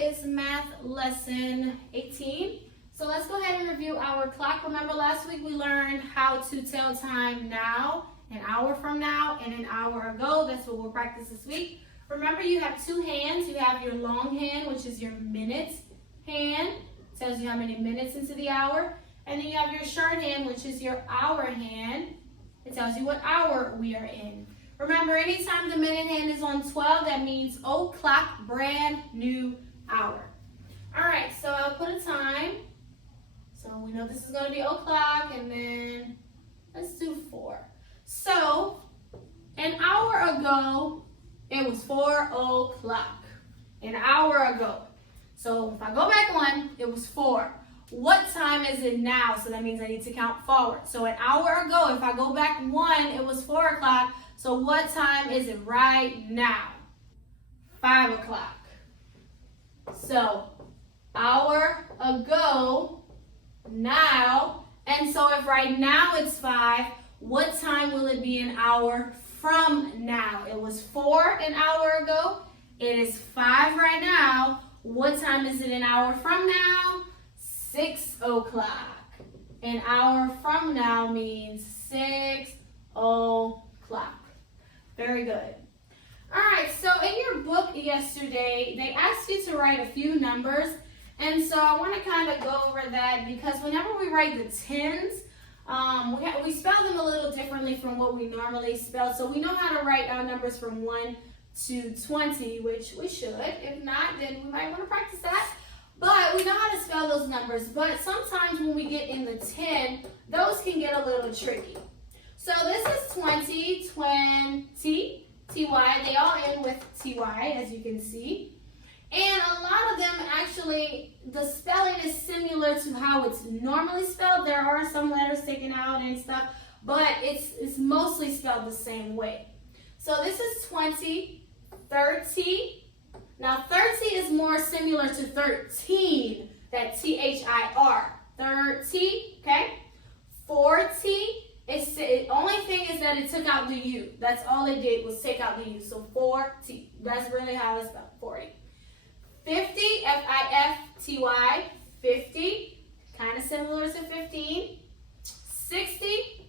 is math lesson 18. So let's go ahead and review our clock. Remember last week we learned how to tell time now, an hour from now, and an hour ago. That's what we'll practice this week. Remember you have two hands. You have your long hand, which is your minutes hand. Tells you how many minutes into the hour. And then you have your short hand, which is your hour hand. It tells you what hour we are in. Remember, anytime the minute hand is on 12, that means o'clock, brand new hour. All right, so I'll put a time. So we know this is going to be o'clock, and then let's do 4. So an hour ago, it was 4 o'clock. An hour ago. So if I go back 1, it was 4. What time is it now? So that means I need to count forward. So an hour ago, if I go back 1, it was 4 o'clock. So what time is it right now? 5 o'clock. So hour ago, now. And so if right now it's 5, what time will it be an hour from now? It was 4 an hour ago. It is 5 right now. What time is it an hour from now? 6 o'clock. An hour from now means 6 o'clock. Very good. All right, so in your book yesterday, they asked you to write a few numbers. And so I want to kind of go over that because whenever we write the tens, we spell them a little differently from what we normally spell. So we know how to write our numbers from 1 to 20, which we should. If not, then we might want to practice that. But we know how to spell those numbers. But sometimes when we get in the 10, those can get a little tricky. So this is 20, 20, ty. They all end with ty, as you can see. And a lot of them actually, the spelling is similar to how it's normally spelled. There are some letters taken out and stuff, but it's mostly spelled the same way. So this is 20, 30. Now 30 is more similar to 13, that T-H-I-R. 30, okay? 40. The only thing is that it took out the U. That's all it did was take out the U. So 40. That's really how it's spelled. 40. 50, F-I-F-T-Y. 50. Kind of similar to 15. 60.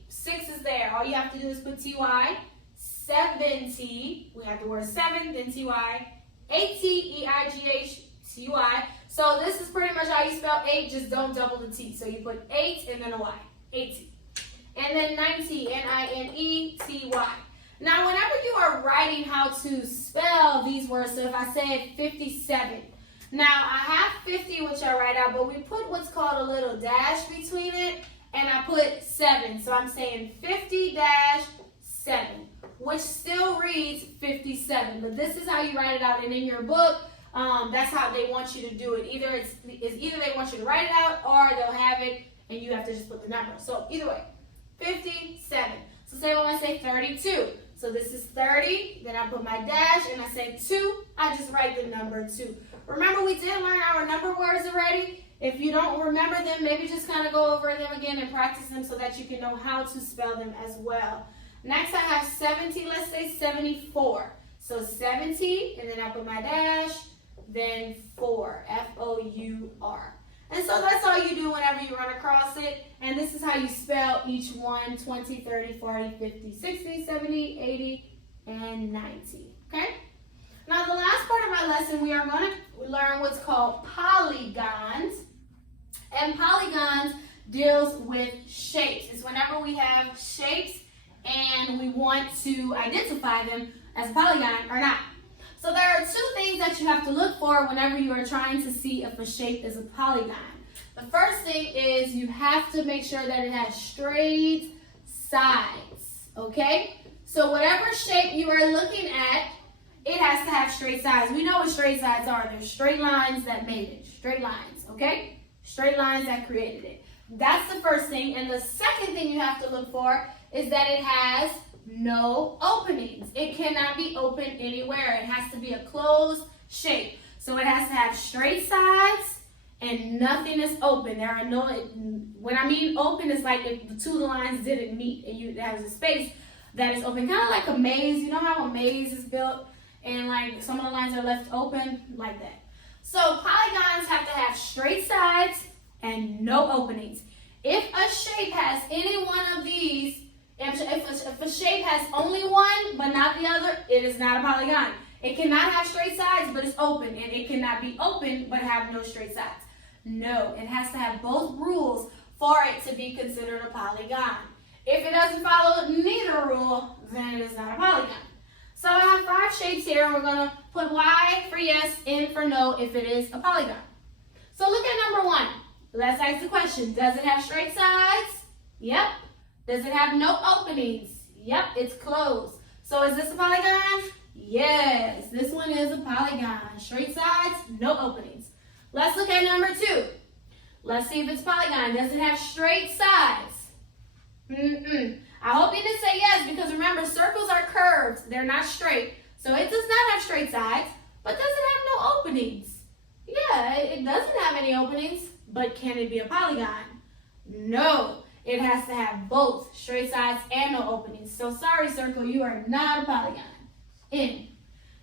6 is there. All you have to do is put T-Y. 70. We have the word 7, then T-Y. 80, E-I-G-H, T-Y. So this is pretty much how you spell 8. Just don't double the T. So you put 8 and then a Y. 80. And then 90, N-I-N-E-T-Y. Now, whenever you are writing how to spell these words, so if I say 57, now I have 50, which I write out, but we put what's called a little dash between it, and I put 7. So I'm saying 50-7, which still reads 57. But this is how you write it out, and in your book, that's how they want you to do it. Either they want you to write it out, or they'll have it, and you have to just put the number. So either way. 57. So say when I say 32. So this is 30, then I put my dash, and I say 2. I just write the number 2. Remember, we did learn our number words already. If you don't remember them, maybe just kind of go over them again and practice them so that you can know how to spell them as well. Next, I have 70. Let's say 74. So 70, and then I put my dash, then 4, F-O-U-R. And so that's all you do whenever you run across it. And this is how you spell each one: 20, 30, 40, 50, 60, 70, 80, and 90. Okay? Now the last part of my lesson, we are going to learn what's called polygons. And polygons deals with shapes. It's whenever we have shapes and we want to identify them as a polygon or not. So there are 2 things that you have to look for whenever you are trying to see if a shape is a polygon. The first thing is you have to make sure that it has straight sides, okay? So whatever shape you are looking at, it has to have straight sides. We know what straight sides are. They're straight lines that made it. Straight lines, okay? Straight lines that created it. That's the first thing. And the second thing you have to look for is that it has no openings. It cannot be open anywhere. It has to be a closed shape. So it has to have straight sides and nothing is open. There are no, when I mean open, it's like if the 2 lines didn't meet and there was a space that is open. Kind of like a maze. You know how a maze is built and like some of the lines are left open? Like that. So polygons have to have straight sides and no openings. If a shape has any one of these, if a shape has only one but not the other, it is not a polygon. It cannot have straight sides but it's open, and it cannot be open but have no straight sides. No, it has to have both rules for it to be considered a polygon. If it doesn't follow neither rule, then it is not a polygon. So I have 5 shapes here, and we're going to put Y for yes, N for no if it is a polygon. So look at number 1. Let's ask the question, does it have straight sides? Yep. Does it have no openings? Yep, it's closed. So is this a polygon? Yes, this one is a polygon. Straight sides, no openings. Let's look at number 2. Let's see if it's polygon. Does it have straight sides? I hope you didn't say yes, because remember, circles are curved. They're not straight. So it does not have straight sides, but does it have no openings? Yeah, it doesn't have any openings, but can it be a polygon? No, it has to have both straight sides and no openings. So sorry, circle, you are not a polygon. N.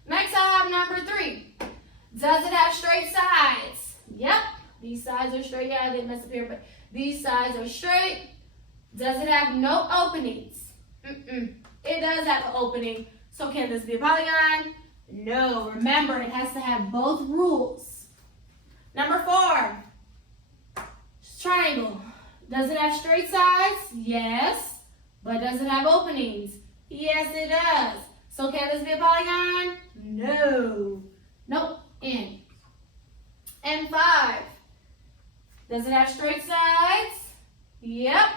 Next, I have number 3. Does it have straight sides? Yep, these sides are straight. Yeah, I didn't mess up here, but these sides are straight. Does it have no openings? It does have an opening. So can this be a polygon? No. Remember, it has to have both rules. Number 4. Triangle. Does it have straight sides? Yes. But does it have openings? Yes, it does. So can this be a polygon? No. Nope. N. And 5. Does it have straight sides? Yep.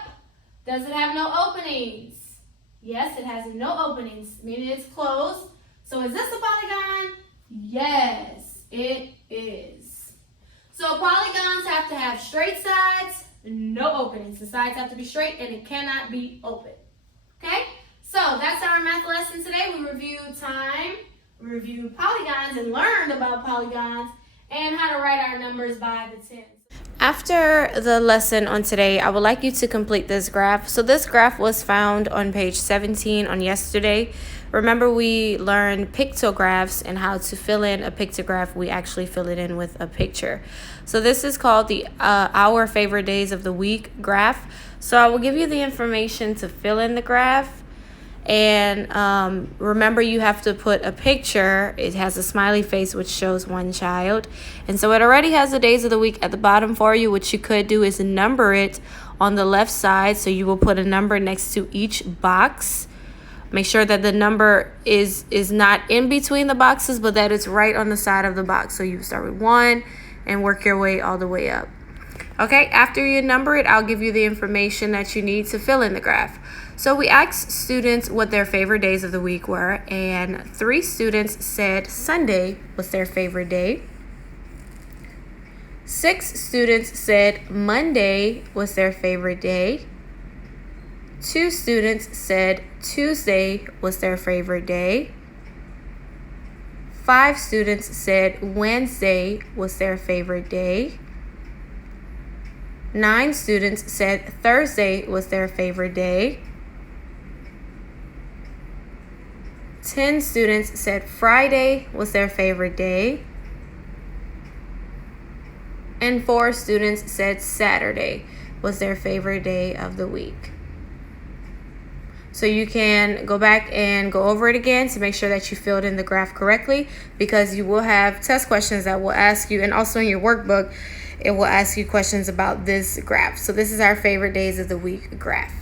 Does it have no openings? Yes, it has no openings, meaning it's closed. So is this a polygon? Yes, it is. So polygons have to have straight sides, no openings. The sides have to be straight and it cannot be open. Okay? So that's our math lesson today. We reviewed time, we reviewed polygons and learned about polygons and how to write our numbers by the tens. After the lesson on today, I would like you to complete this graph. So this graph was found on page 17 on yesterday. Remember, we learned pictographs and how to fill in a pictograph. We actually fill it in with a picture. So this is called the our favorite days of the week graph. So I will give you the information to fill in the graph. And remember, you have to put a picture. It has a smiley face which shows one child, and so it already has the days of the week at the bottom for you. What you could do is number it on the left side, so you will put a number next to each box. Make sure that the number is not in between the boxes, but that it's right on the side of the box. So you start with 1 and work your way all the way up. Okay, after you number it, I'll give you the information that you need to fill in the graph. So we asked students what their favorite days of the week were, and 3 students said Sunday was their favorite day. 6 students said Monday was their favorite day. 2 students said Tuesday was their favorite day. 5 students said Wednesday was their favorite day. 9 students said Thursday was their favorite day. 10 students said Friday was their favorite day. And 4 students said Saturday was their favorite day of the week. So you can go back and go over it again to make sure that you filled in the graph correctly, because you will have test questions that will ask you, and also in your workbook, it will ask you questions about this graph. So this is our favorite days of the week graph.